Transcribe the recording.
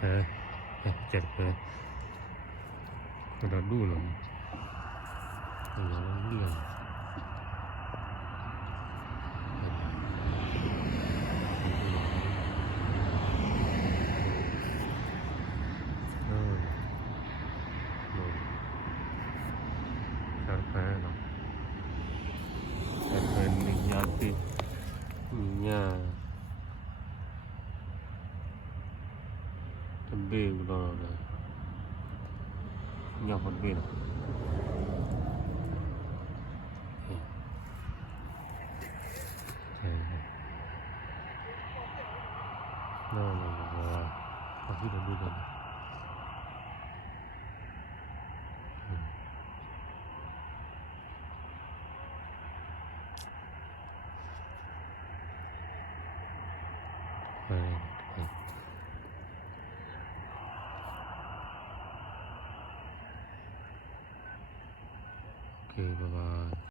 Chặt kìa. Udah dulu. Udah dulu. Carpeno. Carpenignati. Nya. Tebe udah. Nya pun no, así lo digo. Okay, bye-bye.